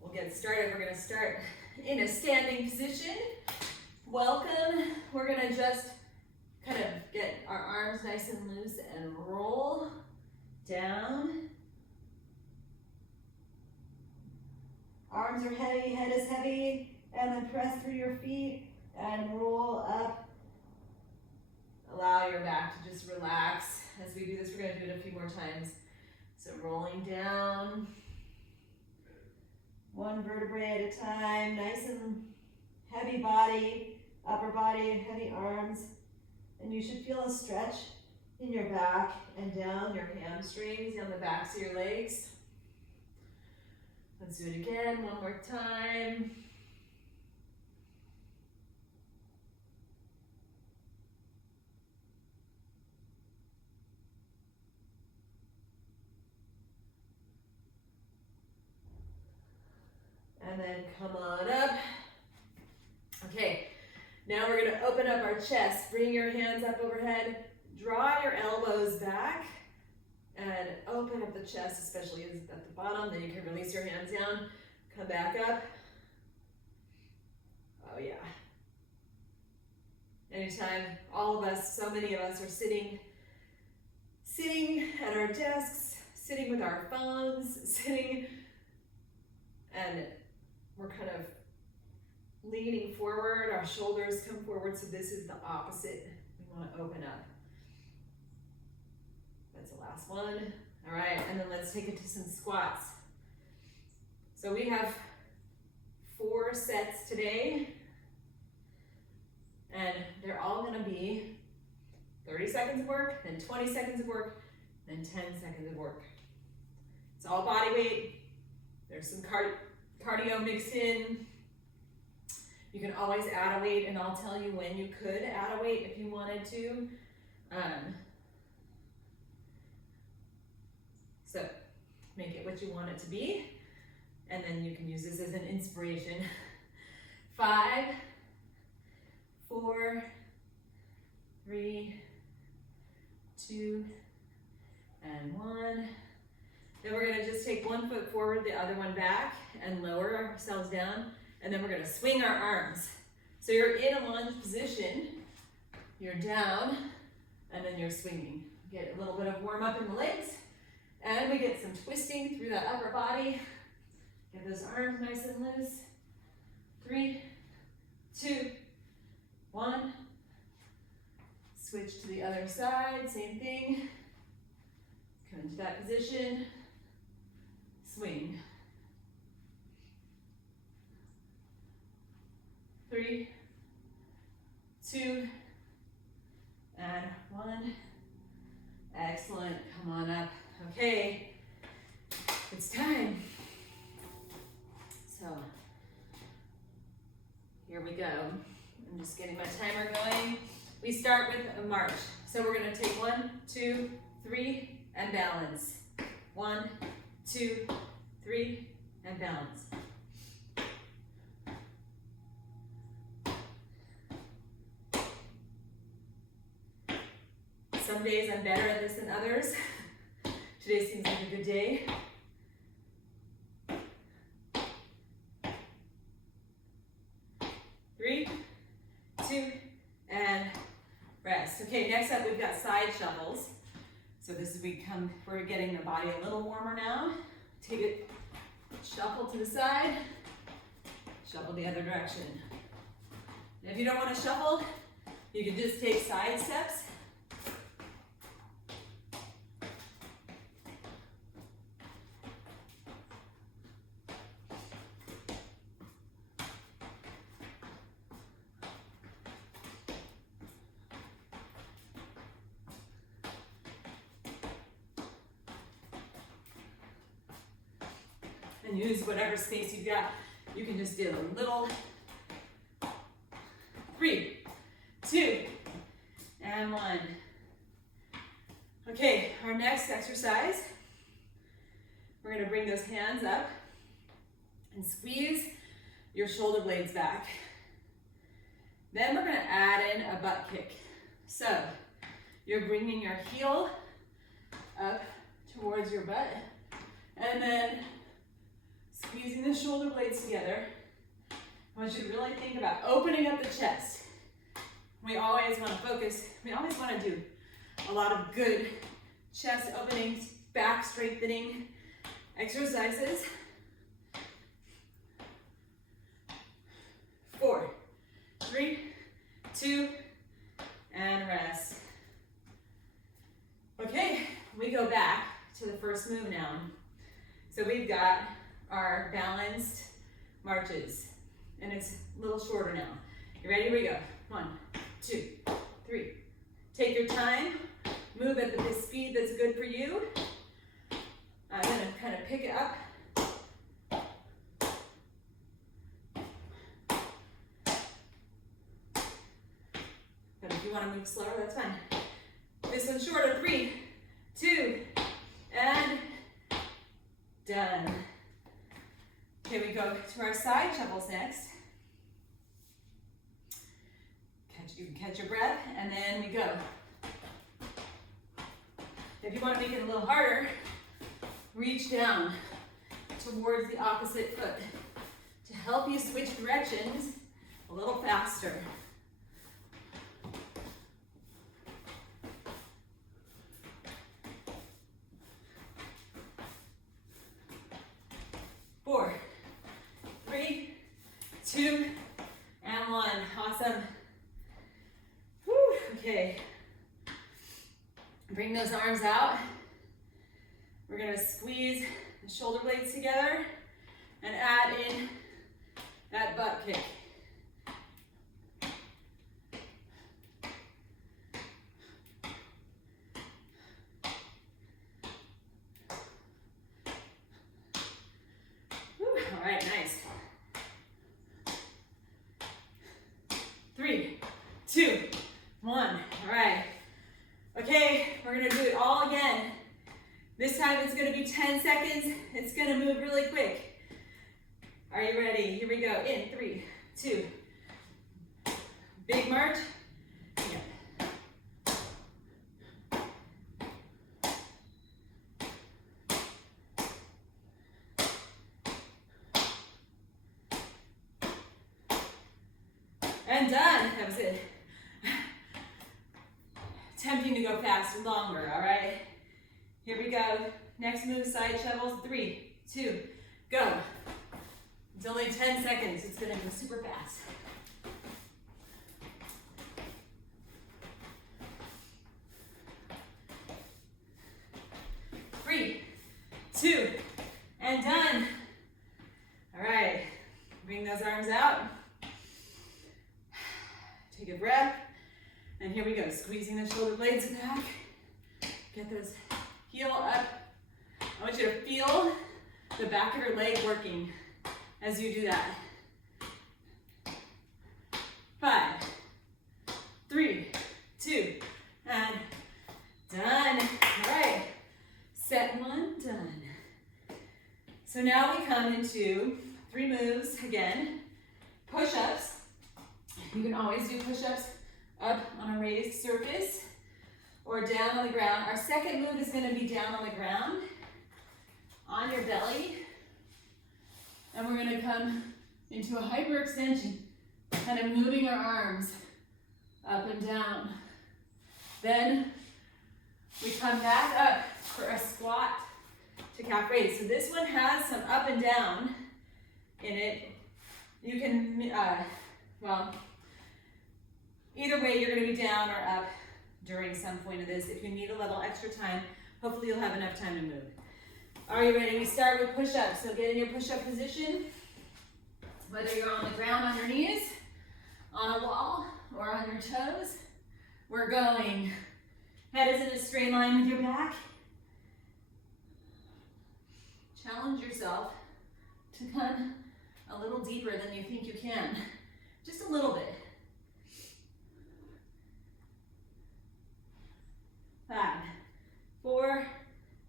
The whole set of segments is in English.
We'll get started. We're gonna start in a standing position. Welcome. We're gonna just kind of get our arms nice and loose and roll down. Arms are heavy, head is heavy, and then press through your feet and roll up. Allow your back to just relax. As we do this, we're gonna do it a few more times. So rolling down, one vertebrae at a time, nice and heavy body, upper body, heavy arms. And you should feel a stretch in your back and down your hamstrings, down the backs of your legs. Let's do it again, one more time. And then come on up. Okay, now we're gonna open up our chest. Bring your hands up overhead. Draw your elbows back and open up the chest, especially at the bottom. Then you can release your hands down. Come back up. Oh yeah. Anytime, all of us, so many of us are sitting at our desks, sitting with our phones, and we're kind of leaning forward, our shoulders come forward, so this is the opposite. We want to open up. That's the last one. All right, and then let's take it to some squats. So we have 4 sets today, and they're all gonna be 30 seconds of work, then 20 seconds of work, then 10 seconds of work. It's all body weight. There's some cardio mixed in. You can always add a weight, and I'll tell you when you could add a weight if you wanted to. So make it what you want it to be, and then you can use this as an inspiration. 5, 4, 3, 2, and 1. Then we're gonna just take one foot forward, the other one back, and lower ourselves down. And then we're gonna swing our arms. So you're in a lunge position, you're down, and then you're swinging. Get a little bit of warm up in the legs, and we get some twisting through that upper body. Get those arms nice and loose. 3, 2, 1. Switch to the other side, same thing. Come into that position, swing. 3, 2, and 1. Excellent, come on up. Okay, it's time. So, here we go. I'm just getting my timer going. We start with a march. So we're gonna take 1, 2, 3, and balance. 1, 2, 3, and balance. Some days I'm better at this than others. Today seems like a good day. Three, 2, and rest. Okay, next up we've got side shuffles. So this is we're getting the body a little warmer now. Take it, shuffle to the side, shuffle the other direction. And if you don't want to shuffle, you can just take side steps. And use whatever space you've got. You can just do a little. 3, 2, and 1. Okay, our next exercise, we're gonna bring those hands up and squeeze your shoulder blades back. Then we're gonna add in a butt kick. So you're bringing your heel up towards your butt, and then shoulder blades together. I want you to really think about opening up the chest. We always want to focus, we always want to do a lot of good chest openings, back strengthening exercises. 4, 3, 2, and rest. Okay, we go back to the first move now. So we've got our balanced marches, and it's a little shorter now. You ready? Here we go. 1, 2, 3. Take your time. Move at the speed that's good for you. I'm going to kind of pick it up. But if you want to move slower, that's fine. This one's shorter. 3, 2, and done. Okay, we go to our side shuffles next. You can catch your breath, and then we go. If you want to make it a little harder, reach down towards the opposite foot to help you switch directions a little faster. Four, 3, 2, and 1. Awesome. Whew. Okay. Bring those arms out. We're going to squeeze the shoulder blades together and add in that butt kick. Whew. All right, nice. 3, 2, 1. All right. Okay, we're gonna do it all again. This time it's gonna be 10 seconds. It's gonna move really quick. Are you ready? Here we go. In 3, 2. Big march. Yeah. And done. That was it. Tempting to go fast and longer, all right? Here we go. Next move, side shovels. 3, 2, go. It's only 10 seconds. It's gonna go super fast. Three, 2, and done. All right, bring those arms out. Take a breath. And here we go, squeezing the shoulder blades back. Get those heel up. I want you to feel the back of your leg working as you do that. 5, 3, 2, and done. All right, set 1, done. So now we come into 3 moves again. Push-ups. You can always do push-ups up on a raised surface or down on the ground. Our second move is going to be down on the ground, on your belly. And we're going to come into a hyperextension, kind of moving our arms up and down. Then we come back up for a squat to calf raise. So this one has some up and down in it. You can, well, either way, you're going to be down or up during some point of this. If you need a little extra time, hopefully you'll have enough time to move. Are you ready? We start with push-ups. So get in your push-up position, whether you're on the ground on your knees, on a wall, or on your toes. We're going. Head is in a straight line with your back. Challenge yourself to come a little deeper than you think you can. Just a little bit. 5, 4,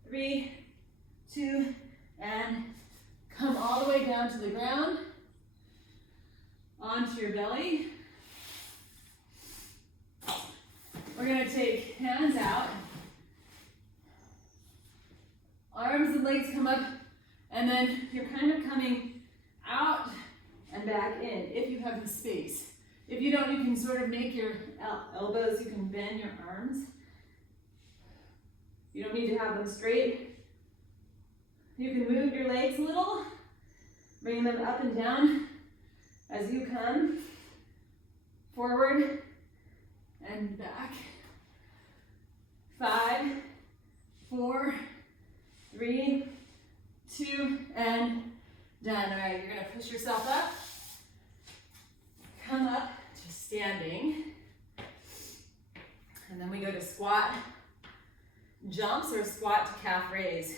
3, 2, and come all the way down to the ground, onto your belly. We're going to take hands out, arms and legs come up, and then you're kind of coming out, and back in, if you have the space. If you don't, you can sort of make your elbows, you can bend your arms. You don't need to have them straight. You can move your legs a little, bring them up and down as you come forward and back. 5, 4, 3, 2, and done. All right, you're gonna push yourself up. Come up to standing. And then we go to squat jumps or squat to calf raise.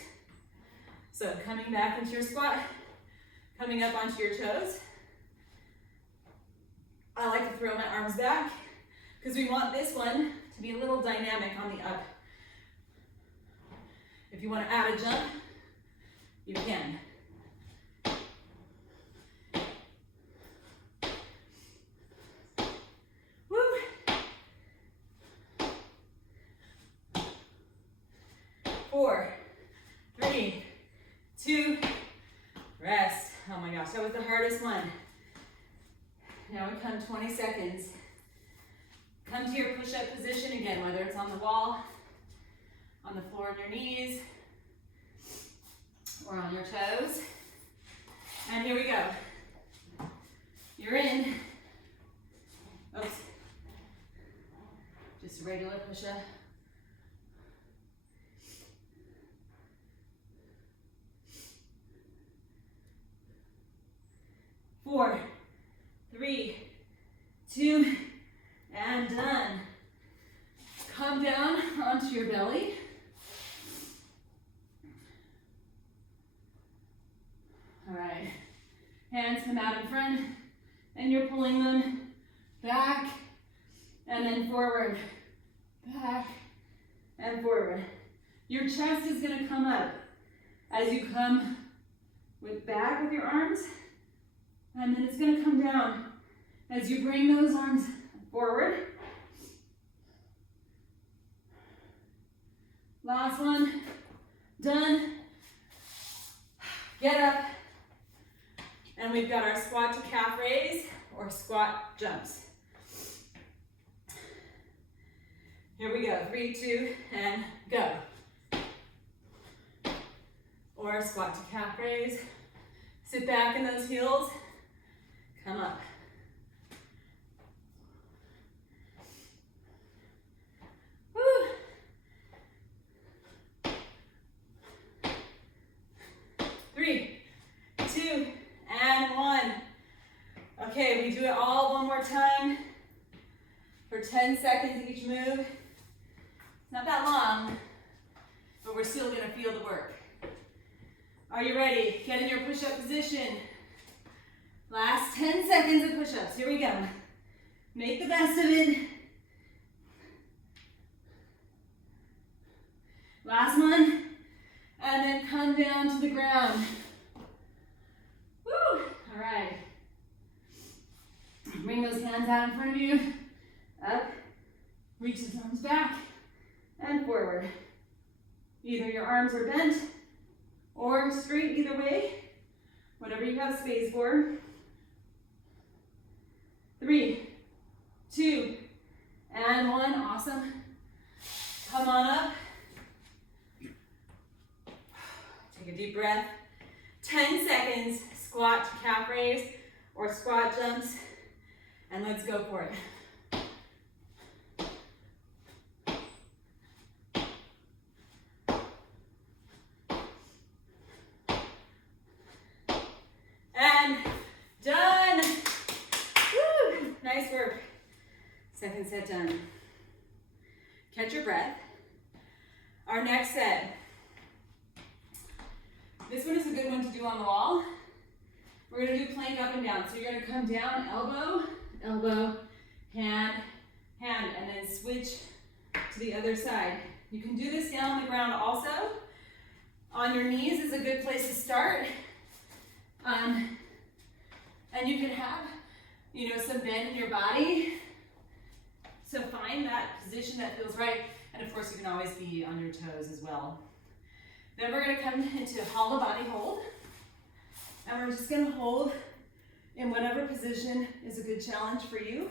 So coming back into your squat, coming up onto your toes. I like to throw my arms back because we want this one to be a little dynamic on the up. If you want to add a jump, you can. Woo! 4, 3, 2, rest. Oh my gosh, that was the hardest one. Now we come 20 seconds. Come to your push-up position again, whether it's on the wall, on the floor on your knees, or on your toes. And here we go. You're in. Oops. Just a regular push-up. 4, 3, 2, and done. Come down onto your belly. All right, hands come out in front, and you're pulling them back, and then forward, back, and forward. Your chest is gonna come up as you come back with your arms, and then it's gonna come down as you bring those arms forward. Last one, done. Get up. And we've got our squat to calf raise or squat jumps. Here we go, 3, 2, and go. Or squat to calf raise. Sit back in those heels. Come up. Woo. 3, 2, and 1. Okay, we do it all one more time for 10 seconds each move. It's not that long, but we're still gonna feel the work. Are you ready? Get in your push-up position. Last 10 seconds of push-ups. Here we go. Make the best of it. Last one. And then come down to the ground. Woo! All right. Bring those hands out in front of you. Up. Reach those arms back and forward. Either your arms are bent or straight, either way. Whatever you have space for. 3, 2, and 1. Awesome. Come on up. Take a deep breath. 10 seconds, squat to calf raise or squat jumps, and let's go for it. And done. Woo! Nice work. Second set done. Catch your breath. Our next set. This one is a good one to do on the wall. We're gonna do plank up and down. So you're gonna come down, elbow, elbow, hand, hand, and then switch to the other side. You can do this down on the ground also. On your knees is a good place to start. And you can have, some bend in your body. So find that position that feels right. And of course, you can always be on your toes as well. Then we're gonna come into hollow body hold. And we're just gonna hold in whatever position is a good challenge for you.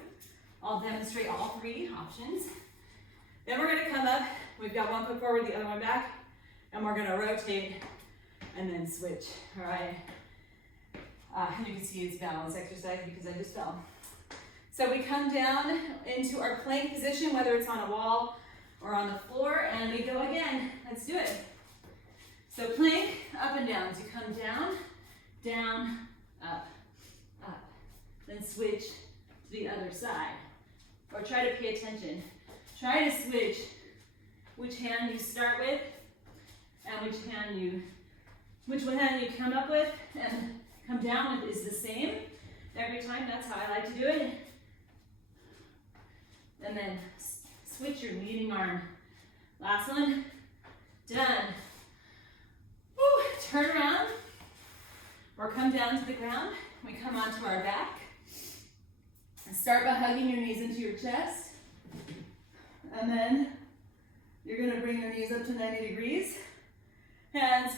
I'll demonstrate all three options. Then we're gonna come up, we've got one foot forward, the other one back, and we're gonna rotate and then switch, all right? You can see it's balance exercise because I just fell. So we come down into our plank position, whether it's on a wall or on the floor, and we go again. Let's do it. So plank, up and down. So you come down, down, up, up. Then switch to the other side. Or try to pay attention. Try to switch which hand you start with and which hand you come up with and come down with is the same every time. That's how I like to do it. And then switch your leading arm. Last one. Done. Woo. Turn around or come down to the ground. We come onto our back. And start by hugging your knees into your chest. And then you're going to bring your knees up to 90 degrees. Hands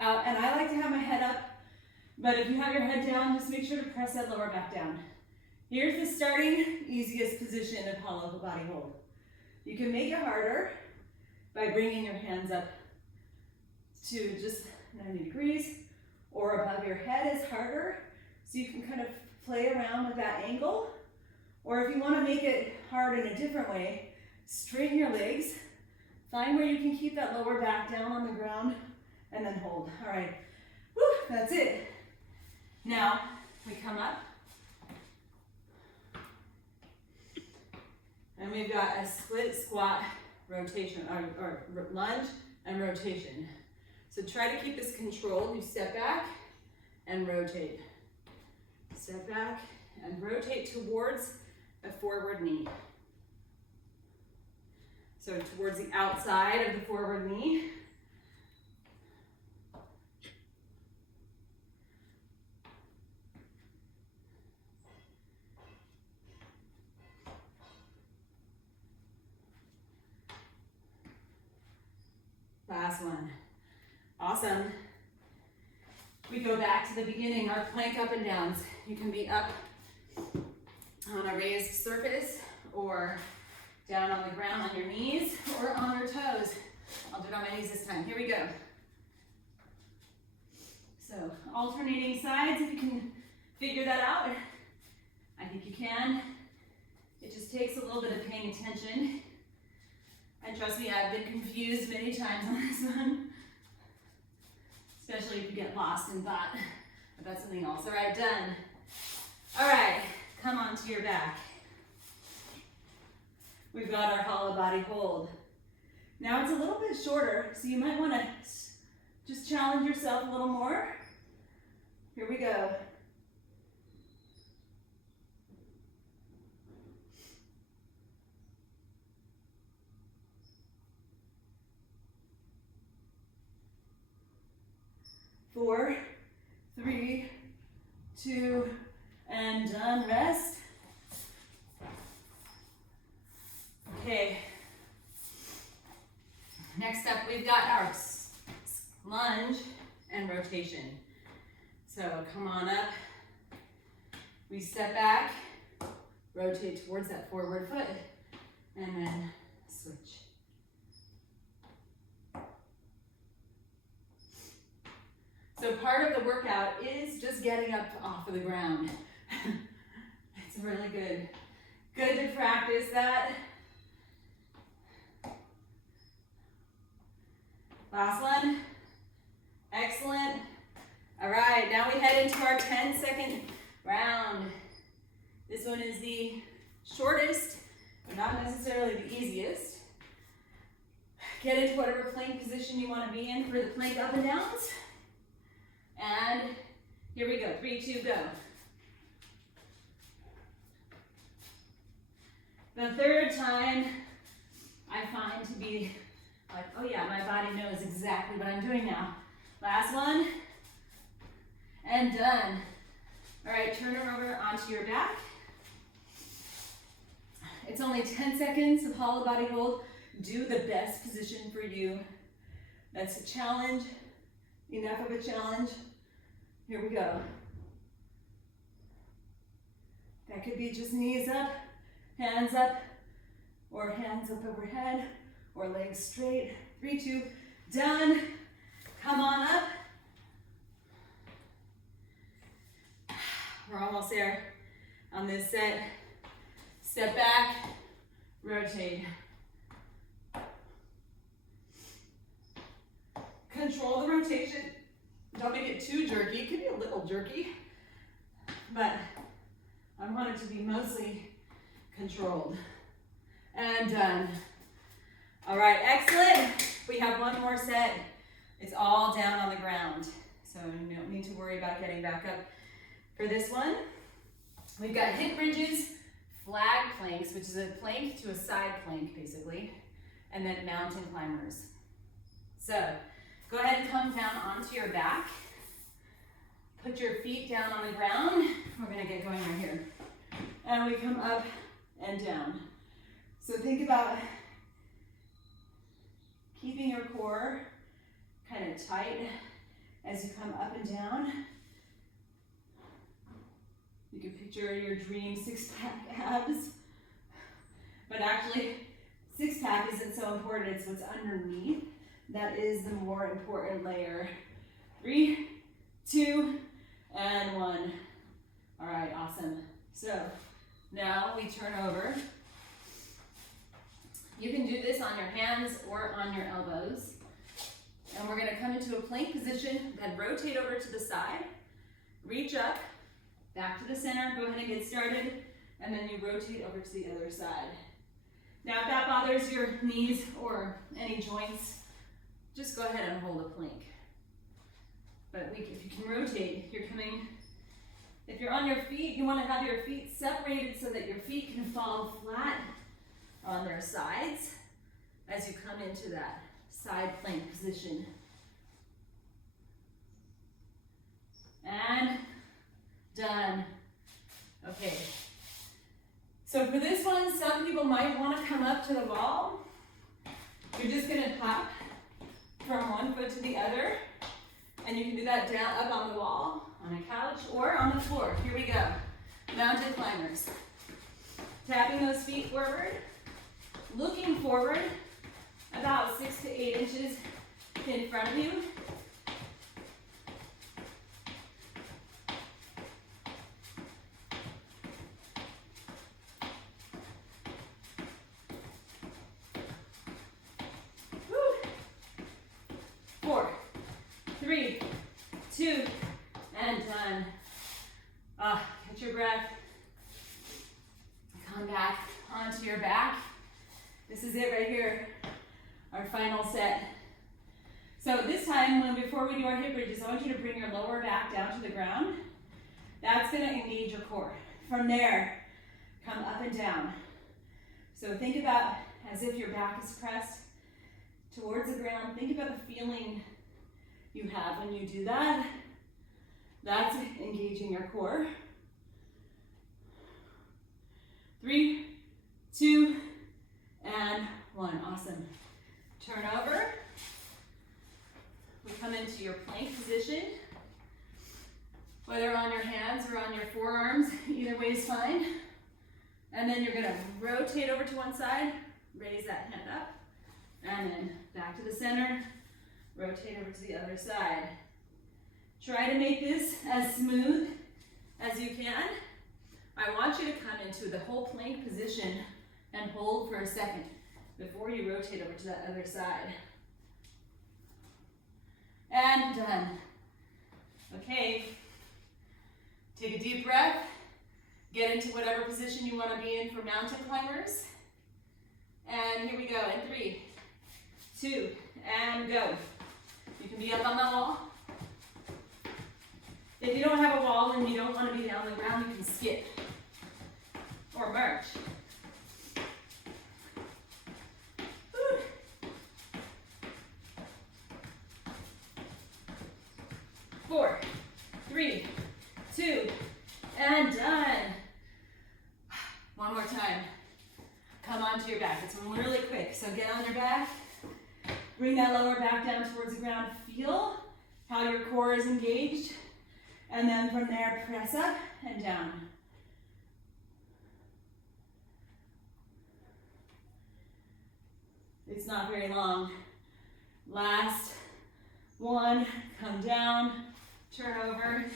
out. And I like to have my head up. But if you have your head down, just make sure to press that lower back down. Here's the starting easiest position of hollow body hold. You can make it harder by bringing your hands up to just 90 degrees or above your head is harder. So you can kind of play around with that angle. Or if you want to make it hard in a different way, straighten your legs. Find where you can keep that lower back down on the ground and then hold. All right, woo, that's it. Now we come up. And we've got a split squat rotation, or lunge and rotation. So try to keep this controlled. You step back and rotate. Step back and rotate towards a forward knee. So towards the outside of the forward knee. Last one. Awesome. We go back to the beginning, our plank up and downs. You can be up on a raised surface or down on the ground on your knees or on your toes. I'll do it on my knees this time. Here we go. So alternating sides, if you can figure that out. I think you can. It just takes a little bit of paying attention. And trust me, I've been confused many times on this one. Especially if you get lost in thought about something else. All right, done. All right, come on to your back. We've got our hollow body hold. Now it's a little bit shorter, so you might want to just challenge yourself a little more. Here we go. Four, three, two, and done. Rest. Okay. Next up, we've got our lunge and rotation. So come on up. We step back, rotate towards that forward foot, and then switch. So part of the workout is just getting up off of the ground. It's really good to practice that. Last one. Excellent. All right, now we head into our 10-second round. This one is the shortest, but not necessarily the easiest. Get into whatever plank position you want to be in for the plank up and downs. And here we go, 3, 2, go. The third time, I find to be like, oh yeah, my body knows exactly what I'm doing now. Last one, and done. All right, turn her over onto your back. It's only 10 seconds of hollow body hold. Do the best position for you. That's a challenge, enough of a challenge Here we go. That could be just knees up, or hands up overhead, or legs straight. 3, 2, done. Come on up. We're almost there on this set. Step back, rotate. Control the rotation. Don't make it too jerky. It could be a little jerky, but I want it to be mostly controlled. And done. All right, excellent. We have one more set. It's all down on the ground, so you don't need to worry about getting back up for this one. We've got hip bridges, flag planks, which is a plank to a side plank, basically, and then mountain climbers. So go ahead and come down onto your back. Put your feet down on the ground. We're gonna get going right here. And we come up and down. So think about keeping your core kind of tight as you come up and down. You can picture your dream six-pack abs, but actually six-pack isn't so important, it's what's underneath. That is the more important layer. 3, 2, and 1. All right, awesome. So now we turn over. You can do this on your hands or on your elbows. And we're gonna come into a plank position, then rotate over to the side, reach up, back to the center, go ahead and get started, and then you rotate over to the other side. Now if that bothers your knees or any joints, just go ahead and hold a plank. But if you can rotate, you're coming, if you're on your feet, you want to have your feet separated so that your feet can fall flat on their sides as you come into that side plank position. And done. Okay. So for this one, some people might want to come up to the wall. You're just going to hop from one foot to the other. And you can do that down up on the wall, on a couch, or on the floor. Here we go. Mountain climbers. Tapping those feet forward. Looking forward about 6 to 8 inches in front of you. Woo. 4, 3, 2, and done. Catch your breath. Come back onto your back. This is it right here, our final set. So this time, before we do our hip bridges, I want you to bring your lower back down to the ground. That's gonna engage your core. From there, come up and down. So think about as if your back is pressed towards the ground. Think about the feeling you have when you do that. That's engaging your core. 3, 2, and 1. Awesome. Turn over. We come into your plank position. Whether on your hands or on your forearms, either way is fine. And then you're gonna rotate over to one side, raise that hand up, and then back to the center, rotate over to the other side. Try to make this as smooth as you can. I want you to come into the whole plank position and hold for a second before you rotate over to that other side. And done. Okay, take a deep breath. Get into whatever position you want to be in for mountain climbers. And here we go in 3, 2, and go. You can be up on the wall. If you don't have a wall and you don't want to be down on the ground, you can skip or march. 4, 3, 2, and done. One more time. Come onto your back. It's really quick. So get on your back. Bring that lower back down towards the ground. Feel how your core is engaged. And then from there, press up and down. It's not very long. Last one, come down, turn over,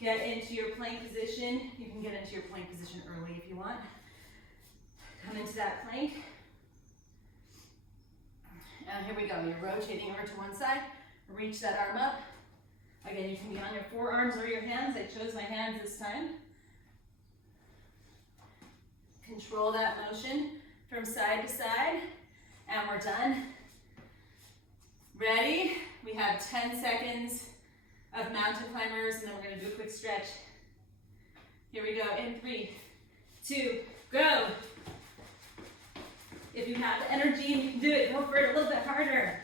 get into your plank position. You can get into your plank position early if you want. Come into that plank. And here we go, you're rotating over to one side, reach that arm up. Again, you can be on your forearms or your hands. I chose my hands this time. Control that motion from side to side, and we're done. Ready? We have 10 seconds of mountain climbers, and then we're gonna do a quick stretch. Here we go, in 3, 2, go. If you have the energy and you can do it, go for it a little bit harder.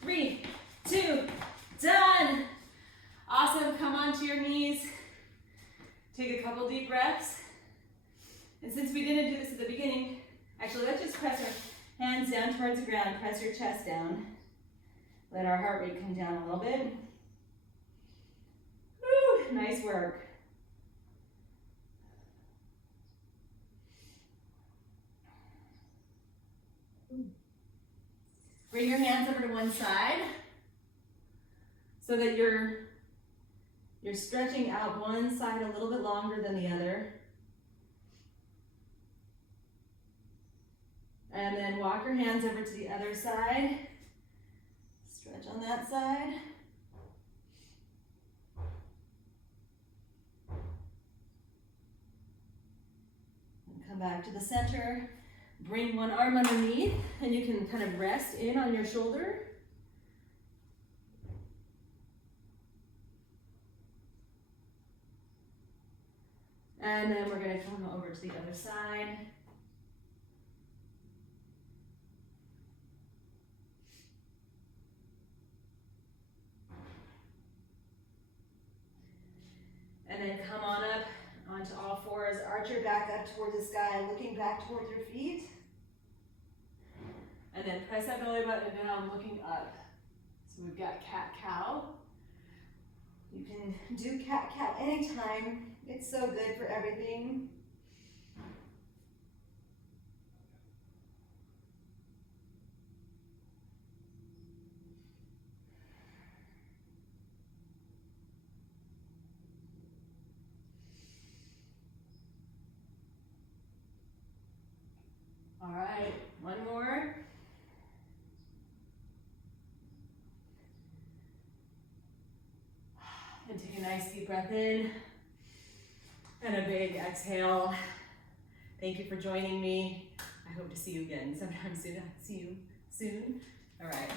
3, 2, done. Awesome, come onto your knees. Take a couple deep breaths. And since we didn't do this at the beginning, actually let's just press our hands down towards the ground, press your chest down. Let our heart rate come down a little bit. Woo, nice work. Bring your hands over to one side so that you're stretching out one side a little bit longer than the other. And then walk your hands over to the other side. Stretch on that side. And come back to the center. Bring one arm underneath, and you can kind of rest in on your shoulder. And then we're going to come over to the other side. And then come on up onto all fours, arch your back up towards the sky, looking back towards your feet. And then press that belly button down, looking up. So we've got cat-cow. You can do cat-cow anytime. It's so good for everything. All right, one more. And take a nice deep breath in and a big exhale. Thank you for joining me. I hope to see you again sometime soon. See you soon. All right.